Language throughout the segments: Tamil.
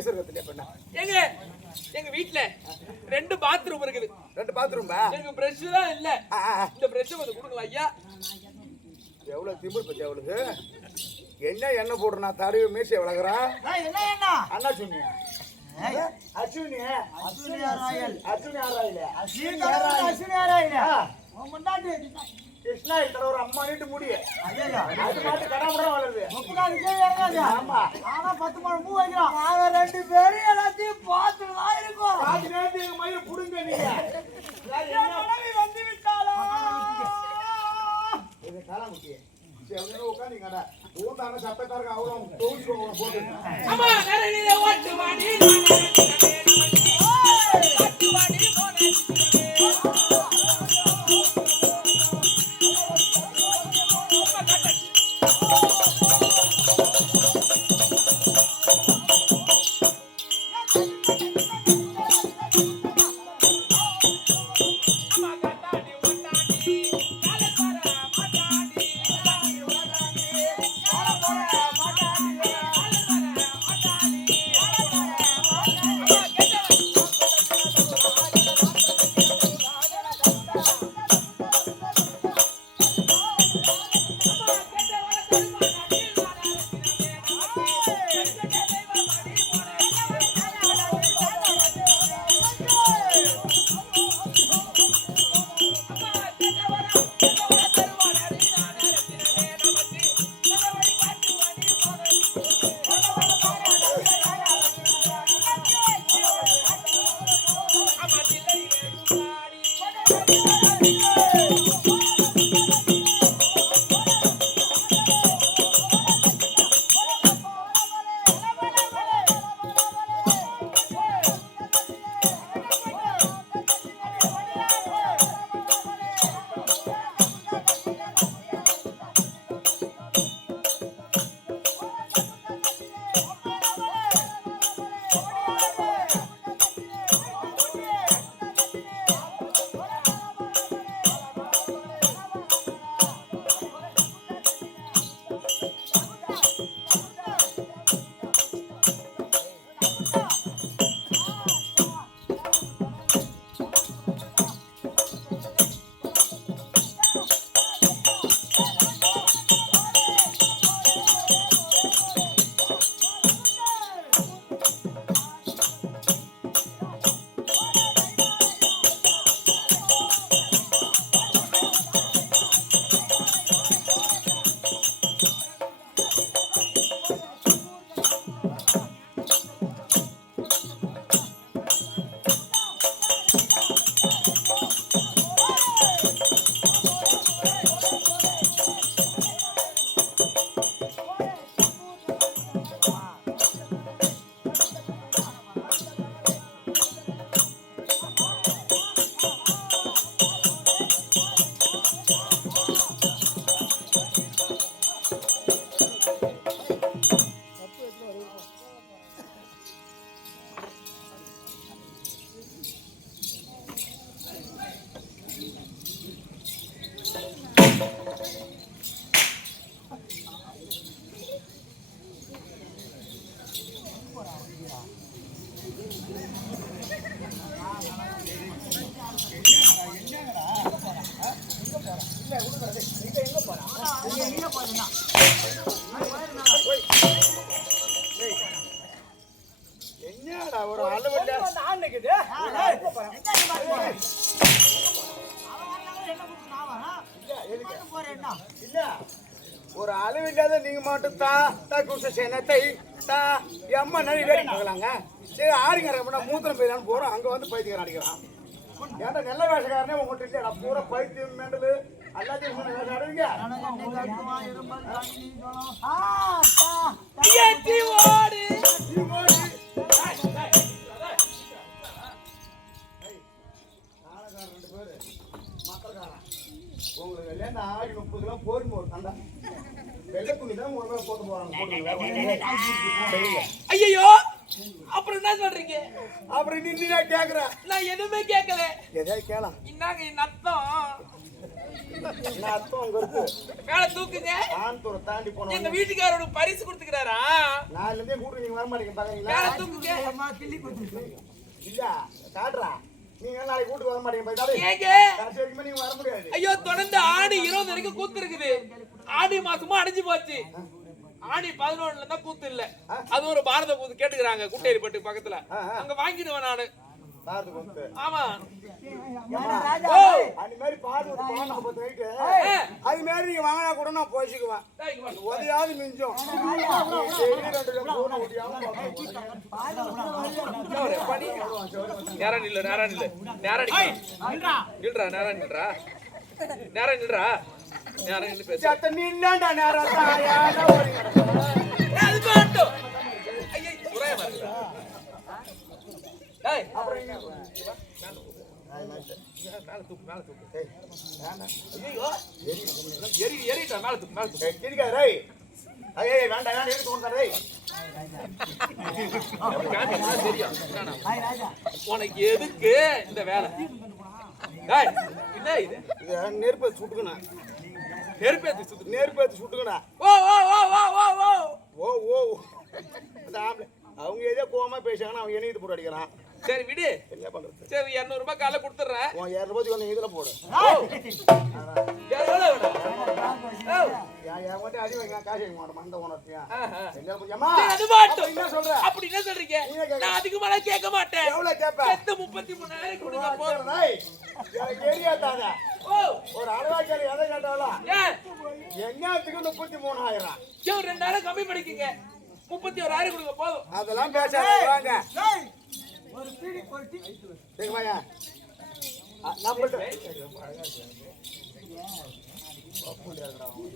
பேசுறது பண்ண எங்க எங்க வீட்ல 2 பாத்ரூம் இருக்குது. 2 பாத்ரூம்பா? எனக்கு பிரஷ் தான் இல்ல. இந்த பிரஷ் வந்து கொடுங்க ஐயா. எவ்வளவு திமிரு பத்தி அவளுக்கு. என்ன எண்ணெய் போடுற நான் தடவி மீசை வளர்க்குறா. என்ன என்ன அண்ணா சொன்னியா? அஸ்வினி ஆராயில். கிருஷ்ணா ఇక్కడ ஒரு அம்மா நீட்டு முடிய. அது மாட்டு கடமுட வளருது. முப்பகாதுக்கே ஏறாது. ஆமா. ஆனா 10 மணி பூ வைக்கிறான். நாங்க 2 பேரும் எல்லாத்தையும் பார்த்துட்டு தான் இருக்கோம். பாதி நேரத்துக்கு எங்க மயிரை புடுங்க நீங்க. மனைவி வந்து விட்டாளா? இது காலாமுட்டி. செவனே உட்கார்ந்தீங்கடா. ஊந்தான சத்தக்காரங்க அவரும் தூக்கி போட்டு. அம்மா நரணிலே ஓட்டு வாடி என்னடா ஒரு அளவுல நான் நிக்குது. இல்ல ஒரு அளவில்லாத நீங்க மட்டும் எம்மா நடி வேடிக்கலாங்க. சரி ஆடிங்கிறப்ப மூத்திரம் போயிடலான்னு போறோம். அங்க வந்து பைத்தியம் அடிக்கலாம். ஏன்டா நல்ல வேஷக்காரனே உங்கள்கிட்ட இல்லையா? பூரா பைத்தியம் மேண்டது எல்லாத்தையும் வேஷம் ஆடுவீங்க. உங்களுக்கு இல்ல ஆடி 30 கிலோ போரும் போது அந்த வெள்ளை துணி தான் உங்களுக்கு போட்டு போறாங்க. ஐயோ அப்புறம் என்ன சொல்றீங்க? அப்புறம் நின்னா கேக்குற நான் எதுவுமே கேட்கல. எதை கேளா? இன்னாங்க என் அர்த்தம் நான் அர்த்தம் உங்க இருக்கு மேல தூக்குங்க. ஆந்தூரை தாண்டி போனோம் எங்க வீட்டுக்காரோட பரிசு கொடுத்துக்கிறாரா? நாலுல இருந்தே கூட்டு நீங்க வர மாட்டீங்க பாக்குறீங்களா மேல தூக்குங்க. அம்மா கிள்ளி கொடுத்து இல்ல காட்டுறா நீங்க நாளைக்கு கூட்டு வர மாட்டீங்க பாத்தாலே ஏங்க கடைசி வரைக்கும் நீங்க வர முடியாது ஐயோ தொடர்ந்து ஆடி 20 வரைக்கும் கூத்து இருக்குது. ஆடி மாசமும் அடைஞ்சு போச்சு. ஆடி 11ல தான் கூத்து இல்ல. அது ஒரு பாரத கூத்து கேட்டுக்கிறாங்க குட்டேரிப்பட்டு பக்கத்துல. அங்க வாங்கிடுவேன் நானு. பாத்து கொடுத்து ஆமா. ராஜா ஓ அந்த மாதிரி பாத்து ஒரு பானை பத்து வைட்டு அது மாதிரி நீங்க வாங்கினா கூட நான் போய்ச்சிக்குவேன் டேய், இங்க வா. உதையாவது மிஞ்சம் நேரா நில்லு நேரா நில்லு நேரா நில்லு நில்றா நேரா நில்றா நேரா நில்றா நேரா நில்லு பேசு. நீ இல்லாண்டா நேரம் அது மாட்டோம். ஐயே சுரையா வருதா? டேய் மேல தூக்கு மேல தூக்கு. ஐயோ எரிட்டா மேல தூக்கு மேல தூக்கு. இருக்காது ரை ஐயே வேண்டாம் வேண்டாம் எடுத்து தோணுதா ரை காமிச்சா தெரியும். என்னடா? ஹாய் ராஜா உனக்கு எதுக்கு இந்த வேலை? டேய் என்ன இது? இது நெருப்பை சுட்டுக்கணும் நெருப்பேத்தி சுத்து. நெருப்பை சுட்டுக்கணும் ஓ ஓ ஓ ஓ ஓ ஓ ஓ ஓ அந்த ஆம்பளை அவங்க ஏதோ கோவமா பேசுறாங்கன்னா அவன் என்ன இது போட்டு அடிக்கிறான் சரி விடு. என்ன பண்றது சரி 200 ரூபாய் காலைல கொடுத்துறேன். உன் 200 வந்து இதுல போடு எவ்வளவு வேணும்? ஓ என் மட்டும் அடி வைங்க காசு வைக்க மாட்டோம் மந்த உணர்த்தியா ஆஹா. என்ன புரியாமா சரி, அது மாட்டோம். என்ன சொல்ற அப்படி என்ன சொல்றீங்க? நீங்க கேக்க- நான் அதுக்கு மேல கேட்க மாட்டேன். எவ்வளவு கேப்ப செத்து 33,000 கொடுங்க போதும். ரை எனக்கு தெரியாதானே ஓ ஒரு அளவாச்சாரி எதை கேட்டாலும் ஏன் எங்கத்துக்கு 33,000 சரி 2000 கம்மி பண்ணிக்கங்க. 31,000 கொடுங்க போதும். அதெல்லாம் பேசாத வாங்க டேய் ஒரு பீடி ஒரு டீ சரி வாங்க நம்மள்ட்ட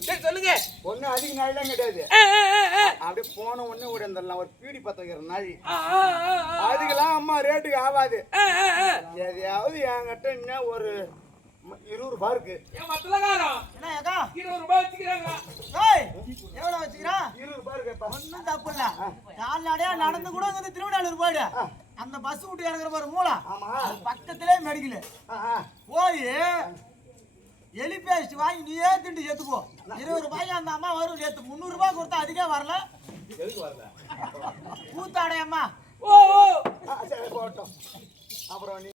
சரி சொல்லுங்க. ஒண்ணு அதிக நாள்லாம் கிடையாது ஆ, ஆ, ஆ, ஆ. அப்படியே போன உடனே ஓடி வந்துடலாம் ஒரு பீடி பத்த வைக்கிற நாள் ஆ, ஆ, ஆ, ஆ. அதுக்கெல்லாம் அம்மா ரேட்டுக்கு ஆகாது ஆ, ஆ, ஆ. எதையாவது என்கிட்ட இன்னும் ஒரு 20 ரூபாய் இருக்கு என் மத்தலகாரம் என்ன ஏகா 20 ரூபாய் வச்சுக்கிறாங்க. டேய் எவ்வளவு வச்சிரா 20 ரூபாய் இருக்குப்பா ஒண்ணும் தப்பு இல்ல கால்நடையா நடந்து கூட வந்து திருவிழாலூர் போயிடு அந்த பஸ் விட்டு இறங்குற பாரு மூளை ஆமா அது பக்கத்திலே மெடிக்கல் போய் எலி பேஸ்ட் வாங்கி நீயே திண்டு செத்துப்போ 20 ரூபாய்க்கு அந்த அம்மா வரும் நேத்து 300 ரூபாய் கொடுத்தா அதிகே வரல எதுக்கு வரல கூத்தாடை அம்மா ஓ ஓ சரி போட்டோம் அப்புறம்